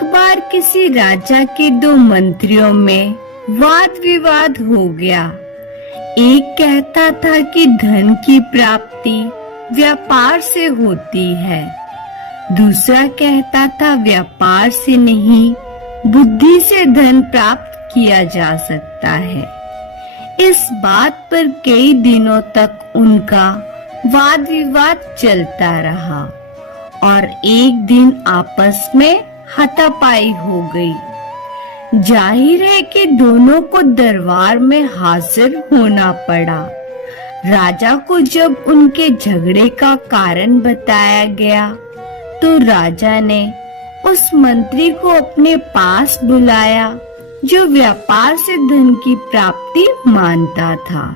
एक बार किसी राजा के दो मंत्रियों में वाद विवाद हो गया। एक कहता था कि धन की प्राप्ति व्यापार से होती है, दूसरा कहता था व्यापार से नहीं, बुद्धि से धन प्राप्त किया जा सकता है। इस बात पर कई दिनों तक उनका वाद विवाद चलता रहा और एक दिन आपस में हाथापाई हो गई। जाहिर है कि दोनों को दरबार में हाजिर होना पड़ा। राजा को जब उनके झगड़े का कारण बताया गया तो राजा ने उस मंत्री को अपने पास बुलाया जो व्यापार से धन की प्राप्ति मानता था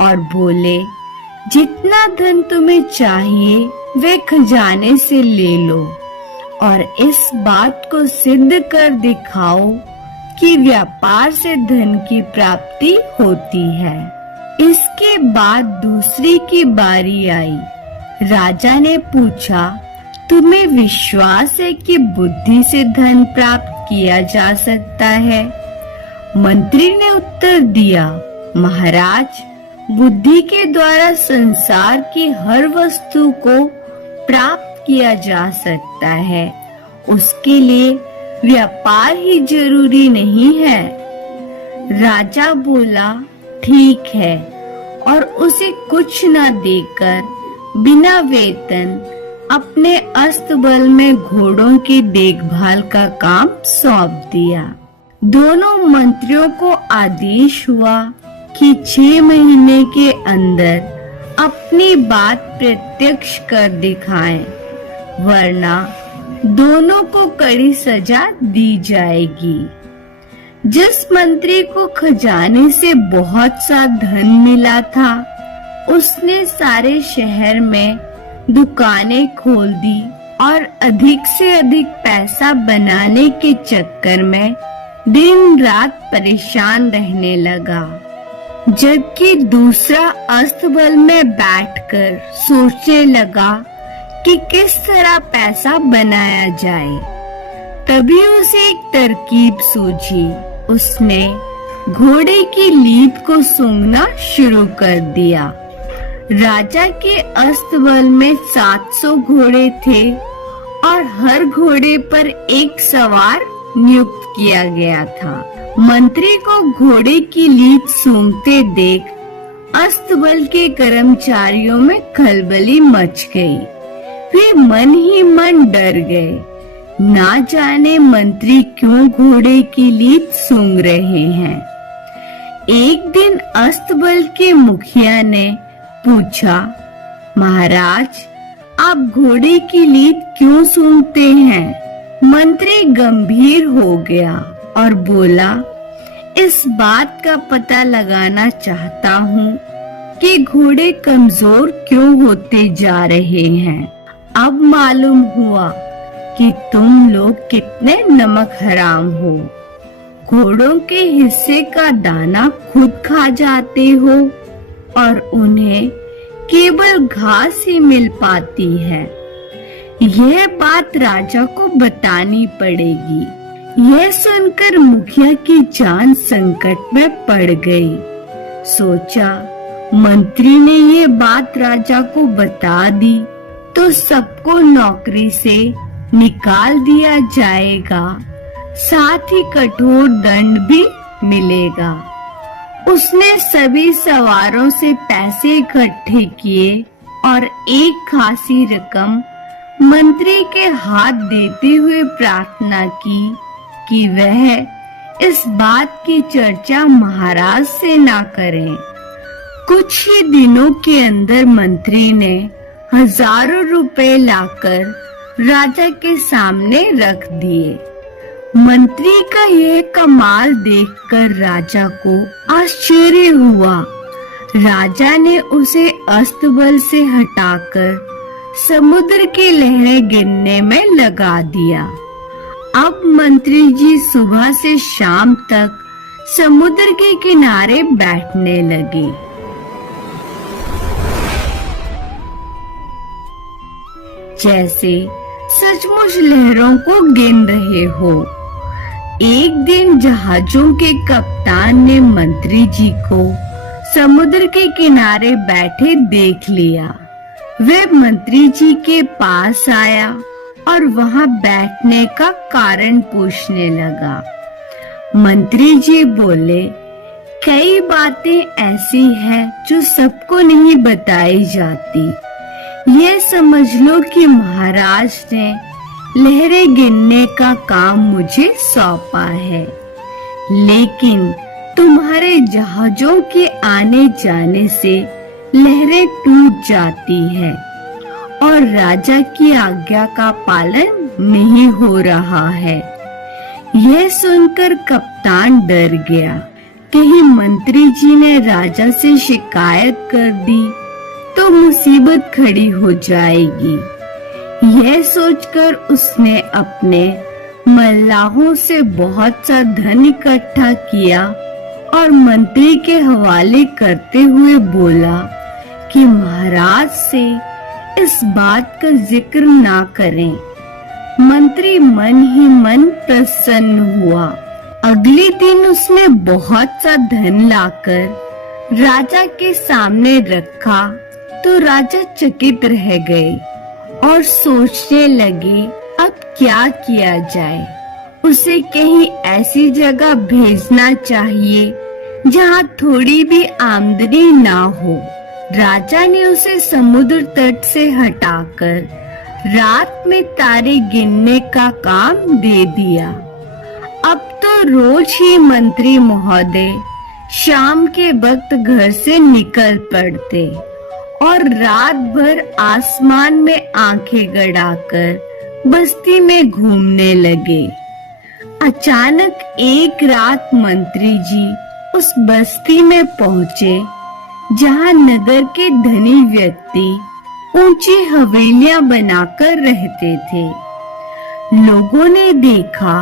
और बोले, जितना धन तुम्हें चाहिए वे खजाने से ले लो और इस बात को सिद्ध कर दिखाओ कि व्यापार से धन की प्राप्ति होती है। इसके बाद दूसरी की बारी आई। राजा ने पूछा, तुम्हें विश्वास है कि बुद्धि से धन प्राप्त किया जा सकता है? मंत्री ने उत्तर दिया, महाराज, बुद्धि के द्वारा संसार की हर वस्तु को प्राप्त किया जा सकता है, उसके लिए व्यापार ही जरूरी नहीं है। राजा बोला, ठीक है, और उसे कुछ न देकर बिना वेतन अपने अस्तबल में घोड़ों की देखभाल का काम सौंप दिया। दोनों मंत्रियों को आदेश हुआ कि 6 महीने के अंदर अपनी बात प्रत्यक्ष कर दिखाएं, वरना दोनों को कड़ी सजा दी जाएगी। जिस मंत्री को खजाने से बहुत सा धन मिला था, उसने सारे शहर में दुकानें खोल दी और अधिक से अधिक पैसा बनाने के चक्कर में दिन रात परेशान रहने लगा। जबकि दूसरा अस्तबल में बैठकर सोचने लगा कि किस तरह पैसा बनाया जाए। तभी उसे एक तरकीब सूझी। उसने घोड़े की लीद को सूंघना शुरू कर दिया। राजा के अस्तबल में 700 घोड़े थे और हर घोड़े पर एक सवार नियुक्त किया गया था। मंत्री को घोड़े की लीद सूंघते देख अस्तबल के कर्मचारियों में खलबली मच गई। वे मन ही मन डर गए। ना जाने मंत्री क्यों घोड़े की लीद सूंघ रहे हैं। एक दिन अस्तबल के मुखिया ने पूछा, महाराज, आप घोड़े की लीद क्यों सूंघते हैं? मंत्री गंभीर हो गया और बोला, इस बात का पता लगाना चाहता हूँ कि घोड़े कमजोर क्यों होते जा रहे हैं। अब मालूम हुआ कि तुम लोग कितने नमक हराम हो। घोड़ों के हिस्से का दाना खुद खा जाते हो और उन्हें केवल घास ही मिल पाती है। यह बात राजा को बतानी पड़ेगी। यह सुनकर मुखिया की जान संकट में पड़ गई। सोचा, मंत्री ने ये बात राजा को बता दी तो सबको नौकरी से निकाल दिया जाएगा, साथ ही कठोर दंड भी मिलेगा। उसने सभी सवारों से पैसे इकट्ठे किए और एक खासी रकम मंत्री के हाथ देते हुए प्रार्थना की कि वह इस बात की चर्चा महाराज से ना करें। कुछ ही दिनों के अंदर मंत्री ने हजारों रुपए लाकर राजा के सामने रख दिए। मंत्री का यह कमाल देखकर राजा को आश्चर्य हुआ। राजा ने उसे अस्तबल से हटाकर समुद्र की लहरें गिनने में लगा दिया। अब मंत्री जी सुबह से शाम तक समुद्र के किनारे बैठने लगे। जैसे सचमुच लहरों को गिन रहे हो। एक दिन जहाजों के कप्तान ने मंत्री जी को समुद्र के किनारे बैठे देख लिया। वह मंत्री जी के पास आया और वहां बैठने का कारण पूछने लगा। मंत्री जी बोले, कई बातें ऐसी हैं जो सबको नहीं बताई जाती। ये समझ लो कि महाराज ने लहरें गिनने का काम मुझे सौंपा है, लेकिन तुम्हारे जहाजों के आने जाने से लहरें टूट जाती हैं और राजा की आज्ञा का पालन नहीं हो रहा है। यह सुनकर कप्तान डर गया, कहीं मंत्री जी ने राजा से शिकायत कर दी तो मुसीबत खड़ी हो जाएगी। यह सोचकर उसने अपने मल्लाहों से बहुत सा धन इकट्ठा किया और मंत्री के हवाले करते हुए बोला कि महाराज से इस बात का जिक्र ना करें। मंत्री मन ही मन प्रसन्न हुआ। अगले दिन उसने बहुत सा धन लाकर राजा के सामने रखा तो राजा चकित रह गए और सोचने लगे अब क्या किया जाए। उसे कहीं ऐसी जगह भेजना चाहिए जहाँ थोड़ी भी आमदनी ना हो। राजा ने उसे समुद्र तट से हटाकर रात में तारे गिनने का काम दे दिया। अब तो रोज ही मंत्री महोदय शाम के वक्त घर से निकल पड़ते और रात भर आसमान में आंखें गड़ाकर बस्ती में घूमने लगे। अचानक एक रात मंत्री जी उस बस्ती में पहुँचे जहाँ नगर के धनी व्यक्ति ऊंची हवेलियां बनाकर रहते थे। लोगों ने देखा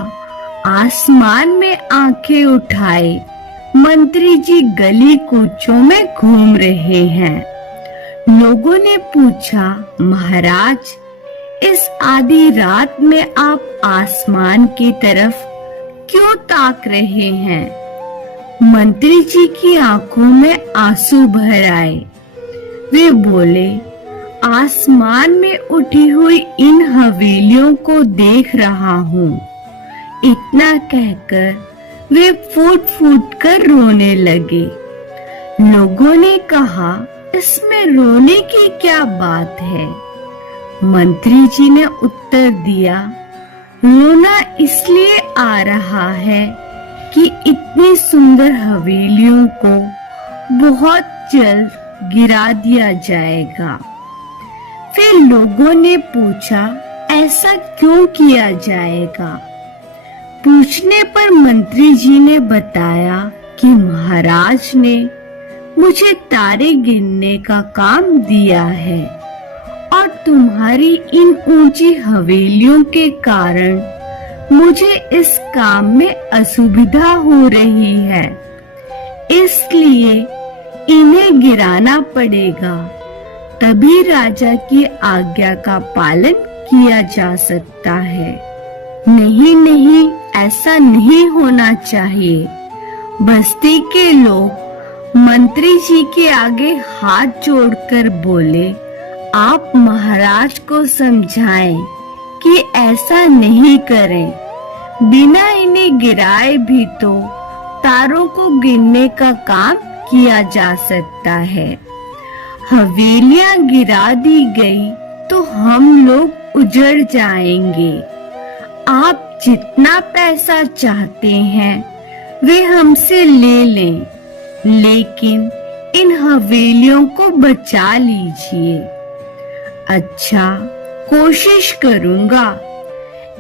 आसमान में आंखें उठाए मंत्री जी गली कूचों में घूम रहे हैं। लोगों ने पूछा, महाराज इस आधी रात में आप आसमान की तरफ क्यों ताक रहे हैं? मंत्री जी की आंखों में आंसू भर आए। वे बोले, आसमान में उठी हुई इन हवेलियों को देख रहा हूँ। इतना कहकर वे फूट फूट कर रोने लगे। लोगों ने कहा, इसमें रोने की क्या बात है? मंत्री जी ने उत्तर दिया, रोना इसलिए आ रहा है कि इतनी सुंदर हवेलियों को बहुत जल्द गिरा दिया जाएगा। फिर लोगों ने पूछा, ऐसा क्यों किया जाएगा? पूछने पर मंत्री जी ने बताया कि महाराज ने मुझे तारे गिनने का काम दिया है और तुम्हारी इन ऊंची हवेलियों के कारण मुझे इस काम में असुविधा हो रही है, इसलिए इन्हें गिराना पड़ेगा, तभी राजा की आज्ञा का पालन किया जा सकता है। नहीं नहीं, ऐसा नहीं होना चाहिए। बस्ती के लोग मंत्री जी के आगे हाथ जोड़कर बोले, आप महाराज को समझाएं कि ऐसा नहीं करें। बिना इन्हें गिराए भी तो तारों को गिनने का काम किया जा सकता है। हवेलियां गिरा दी गई तो हम लोग उजड़ जाएंगे। आप जितना पैसा चाहते हैं वे हमसे ले लें, लेकिन इन हवेलियों को बचा लीजिए। अच्छा, कोशिश करूंगा।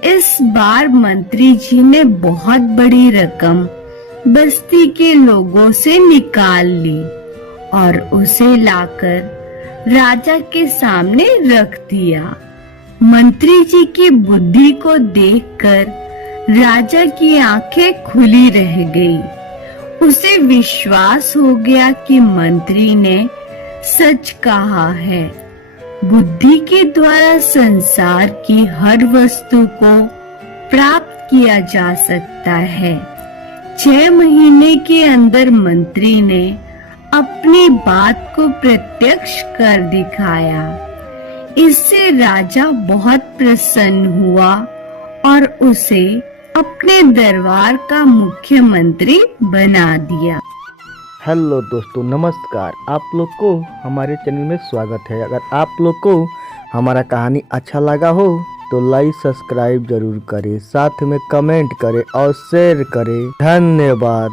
इस बार मंत्री जी ने बहुत बड़ी रकम बस्ती के लोगों से निकाल ली और उसे लाकर राजा के सामने रख दिया। मंत्री जी की बुद्धि को देखकर राजा की आंखें खुली रह गई। उसे विश्वास हो गया कि मंत्री ने सच कहा है। बुद्धि के द्वारा संसार की हर वस्तु को प्राप्त किया जा सकता है। 6 महीने के अंदर मंत्री ने अपनी बात को प्रत्यक्ष कर दिखाया। इससे राजा बहुत प्रसन्न हुआ और उसे अपने दरबार का मुख्यमंत्री बना दिया। हेलो दोस्तों, नमस्कार। आप लोग को हमारे चैनल में स्वागत है। अगर आप लोग को हमारा कहानी अच्छा लगा हो तो लाइक सब्सक्राइब जरूर करें, साथ में कमेंट करें और शेयर करें। धन्यवाद।